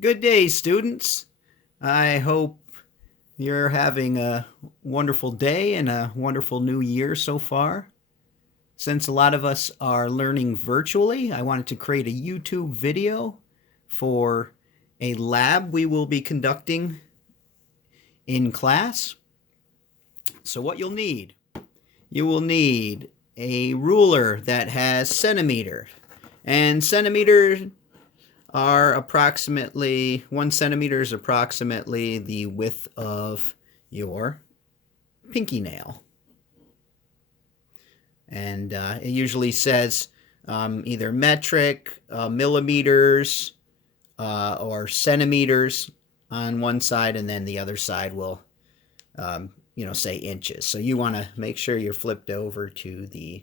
Good day, students. I hope you're having a wonderful day and a wonderful new year so far. Since a lot of us are learning virtually, I wanted to create a YouTube video for a lab we will be conducting in class. So what you will need a ruler that has centimeter. And centimeter are approximately 1 centimeter is approximately the width of your pinky nail. And it usually says either metric, millimeters, or centimeters on one side, and then the other side will, say inches. So you want to make sure you're flipped over to the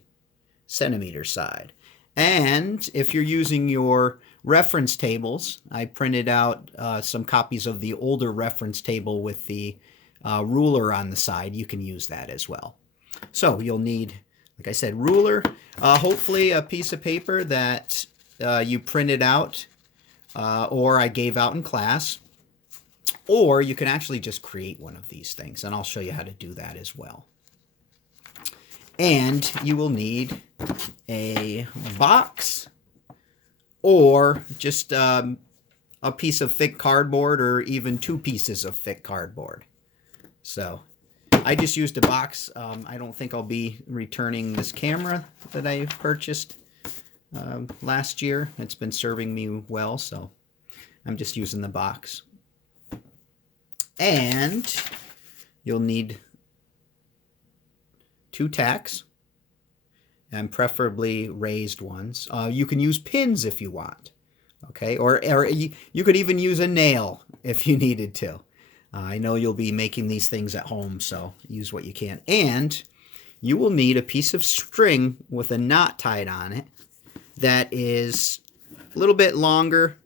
centimeter side. And if you're using your reference tables, I printed out some copies of the older reference table with the ruler on the side. You can use that as well. So you'll need, like I said, ruler, hopefully a piece of paper that you printed out or I gave out in class. Or you can actually just create one of these things, and I'll show you how to do that as well. And you will need a box or just a piece of thick cardboard or even 2 pieces of thick cardboard. So I just used a box. I don't think I'll be returning this camera that I purchased last year. It's been serving me well, so I'm just using the box. And you'll need 2 tacks, and preferably raised ones. You can use pins if you want, okay? Or you could even use a nail if you needed to. I know you'll be making these things at home, so use what you can. And you will need a piece of string with a knot tied on it that is a little bit longer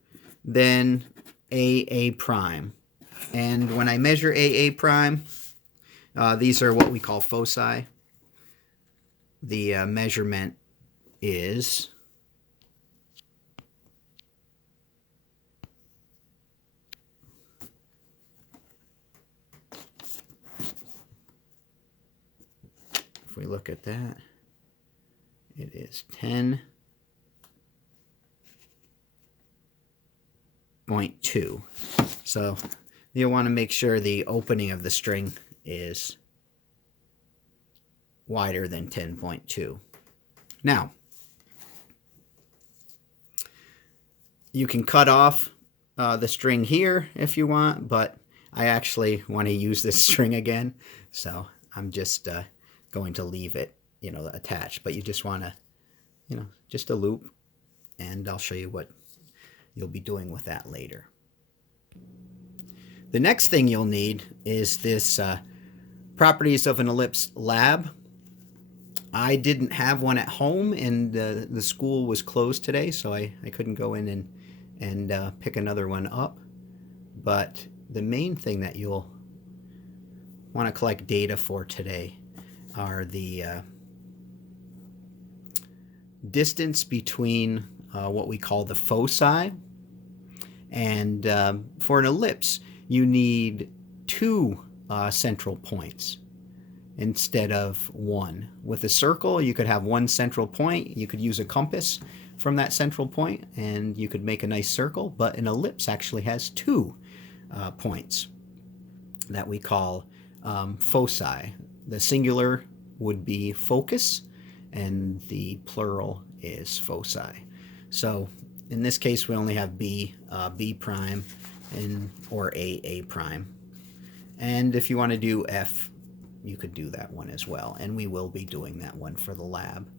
than AA prime. And when I measure AA prime, these are what we call foci. The measurement is if we look at that, it is 10.2. So you'll want to make sure the opening of the string is wider than 10.2. Now, you can cut off the string here if you want, but I actually want to use this string again, so I'm just going to leave it, attached. But you just want to, just a loop, and I'll show you what you'll be doing with that later. The next thing you'll need is this Properties of an Ellipse lab. I didn't have one at home, and the school was closed today, so I couldn't go in and pick another one up. But the main thing that you'll want to collect data for today are the distance between what we call the foci. And for an ellipse, you need 2 central points instead of 1. With a circle, you could have 1 central point. You could use a compass from that central point, and you could make a nice circle. But an ellipse actually has 2 points that we call foci. The singular would be focus, and the plural is foci. So in this case, we only have B prime, or A prime. And if you want to do F, you could do that one as well. And we will be doing that one for the lab.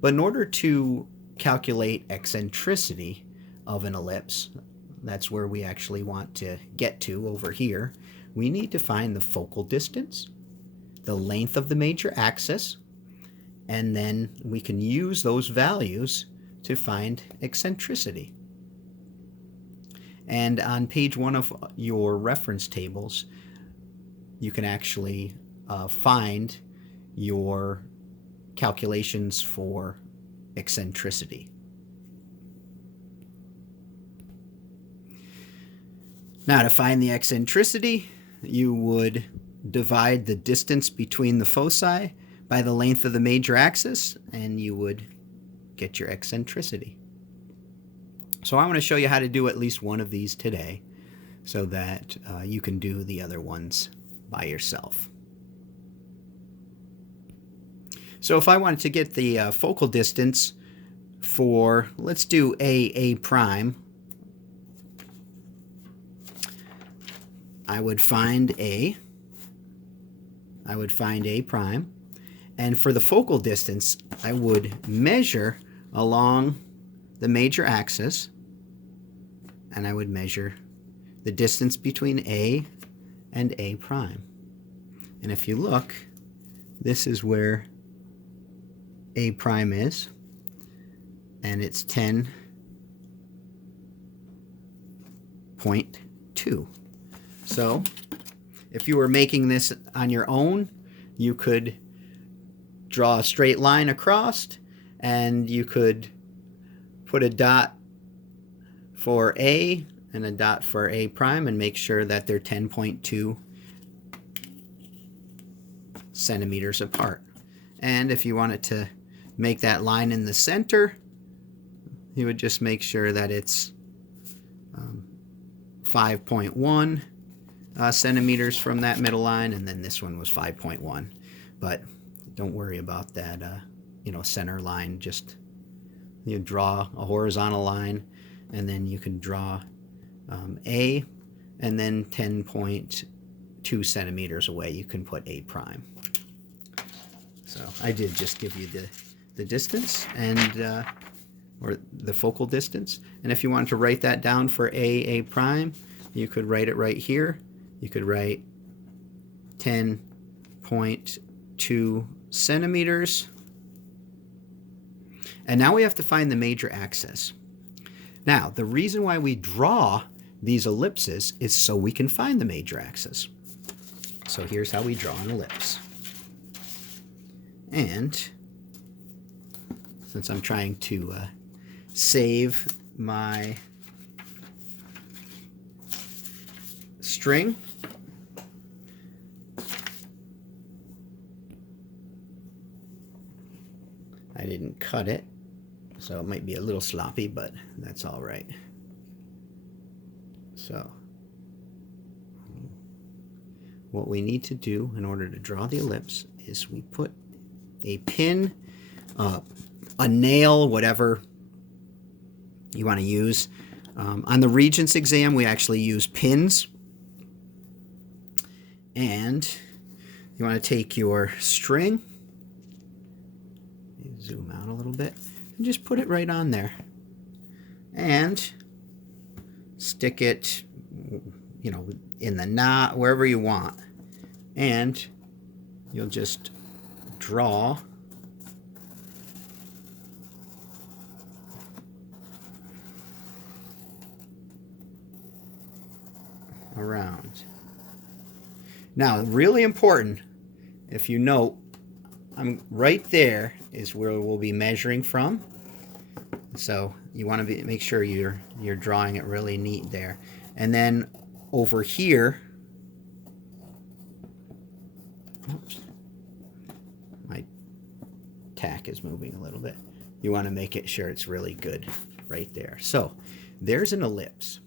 But in order to calculate eccentricity of an ellipse, that's where we actually want to get to over here, we need to find the focal distance, the length of the major axis, and then we can use those values to find eccentricity. And on page 1 of your reference tables, you can actually find your calculations for eccentricity. Now to find the eccentricity, you would divide the distance between the foci by the length of the major axis, and you would get your eccentricity. So I want to show you how to do at least one of these today so that you can do the other ones by yourself. So if I wanted to get the focal distance for, let's do A prime, I would find A prime, and for the focal distance, I would measure along the major axis, and I would measure the distance between A and A prime. And if you look, this is where A prime is, and it's 10.2. So if you were making this on your own, you could draw a straight line across, and you could put a dot for A and a dot for A prime and make sure that they're 10.2 centimeters apart. And if you wanted to make that line in the center, you would just make sure that it's 5.1 centimeters from that middle line, and then this one was 5.1. But don't worry about that center line. Just you draw a horizontal line, and then you can draw A, and then 10.2 centimeters away you can put A prime. So I did just give you the distance and or the focal distance. And if you wanted to write that down for A prime, you could write it right here. You could write 10.2 centimeters. And now we have to find the major axis. Now, the reason why we draw these ellipses is so we can find the major axis. So here's how we draw an ellipse. And since I'm trying to save my string, I didn't cut it, so it might be a little sloppy, but that's all right. So what we need to do in order to draw the ellipse is we put a pin, a nail, whatever you want to use. On the Regents exam, we actually use pins. And you want to take your string, zoom out a little bit, and just put it right on there. And stick it, in the knot, wherever you want. And you'll just draw around. Now, really important, if you note, right there is where we'll be measuring from. So you want to make sure you're drawing it really neat there. And then over here, oops, my tack is moving a little bit. You want to make it sure it's really good right there. So there's an ellipse.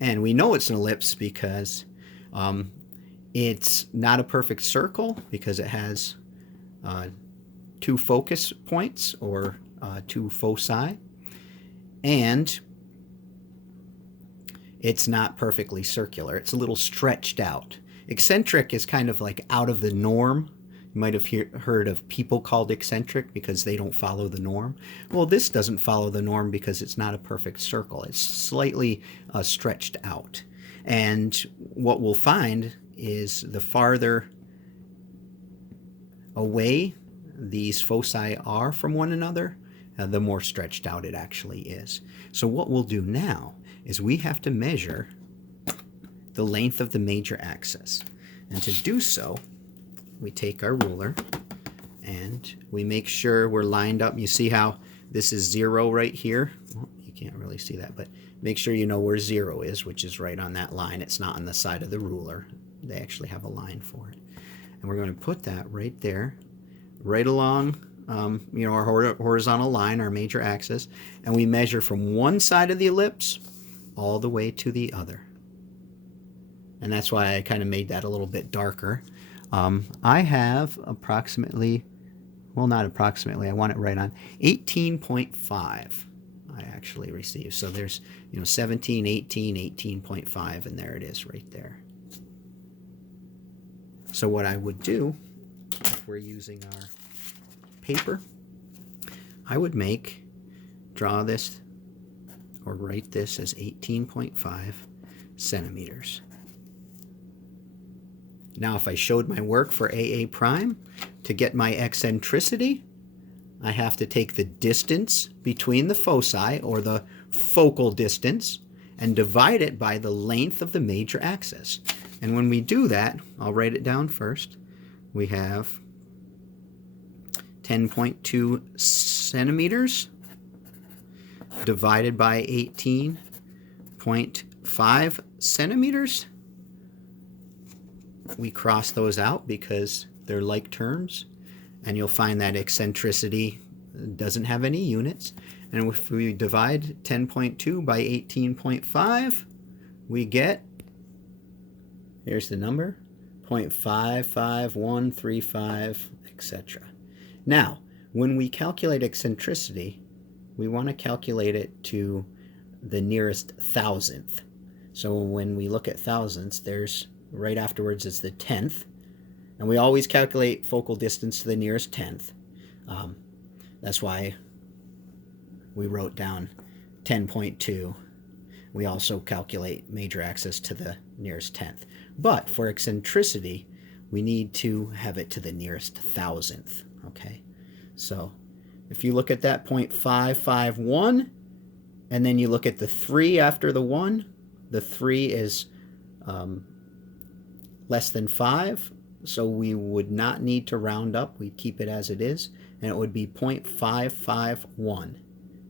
And we know it's an ellipse because it's not a perfect circle, because it has two focus points, or two foci, and it's not perfectly circular. It's a little stretched out. Eccentric is kind of like out of the norm. You might have heard of people called eccentric because they don't follow the norm. Well, this doesn't follow the norm because it's not a perfect circle. It's slightly stretched out. And what we'll find is the farther away these foci are from one another, the more stretched out it actually is. So what we'll do now is we have to measure the length of the major axis. And to do so, we take our ruler and we make sure we're lined up. You see how this is 0 right here? Well, you can't really see that, but make sure you know where 0 is, which is right on that line. It's not on the side of the ruler. They actually have a line for it. And we're going to put that right there, right along our horizontal line, our major axis, and we measure from one side of the ellipse all the way to the other. And that's why I kind of made that a little bit darker. I have approximately, well, not approximately, I want it right on 18.5 I actually received. So there's 17, 18, 18.5, and there it is right there. So what I would do, if we're using our paper, I would draw this or write this as 18.5 centimeters. Now if I showed my work for AA prime, to get my eccentricity, I have to take the distance between the foci, or the focal distance, and divide it by the length of the major axis. And when we do that, I'll write it down first. We have 10.2 centimeters divided by 18.5 centimeters. We cross those out because they're like terms, and you'll find that eccentricity doesn't have any units. And if we divide 10.2 by 18.5, we get, here's the number, 0.55135, etc. Now, when we calculate eccentricity, we want to calculate it to the nearest thousandth. So when we look at thousandths, there's right afterwards is the tenth, and we always calculate focal distance to the nearest tenth. That's why we wrote down 10.2. We also calculate major axis to the nearest tenth. But for eccentricity, we need to have it to the nearest thousandth. Okay, so if you look at that 0.551, and then you look at the 3 after the 1, the 3 is less than 5, so we would not need to round up. We'd keep it as it is, and it would be 0.551.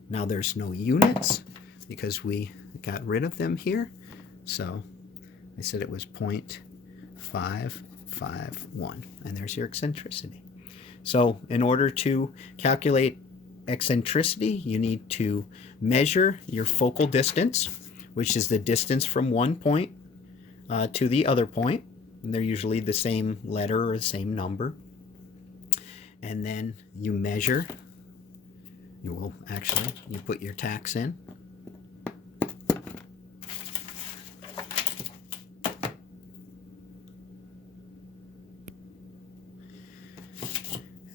Now there's no units because we got rid of them here, so I said it was 0.551, and there's your eccentricity. So in order to calculate eccentricity, you need to measure your focal distance, which is the distance from one point to the other point. And they're usually the same letter or the same number. And then you measure, you put your tacks in.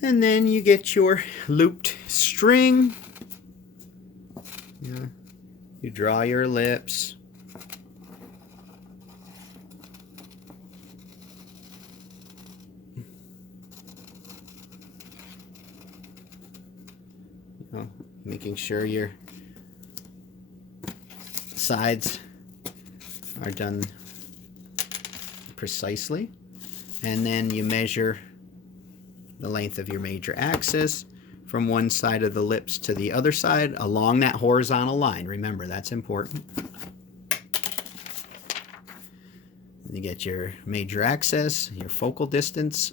And then you get your looped string. You draw your ellipse. Making sure your sides are done precisely. And then you measure the length of your major axis from one side of the ellipse to the other side along that horizontal line. Remember, that's important. You get your major axis, your focal distance.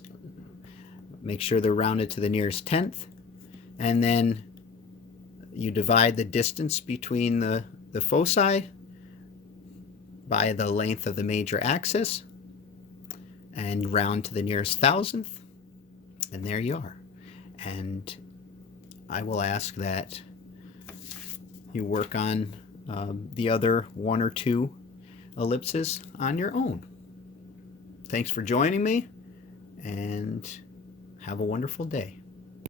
Make sure they're rounded to the nearest tenth. And then you divide the distance between the foci by the length of the major axis and round to the nearest thousandth, and there you are. And I will ask that you work on the other 1 or 2 ellipses on your own. Thanks for joining me, and have a wonderful day.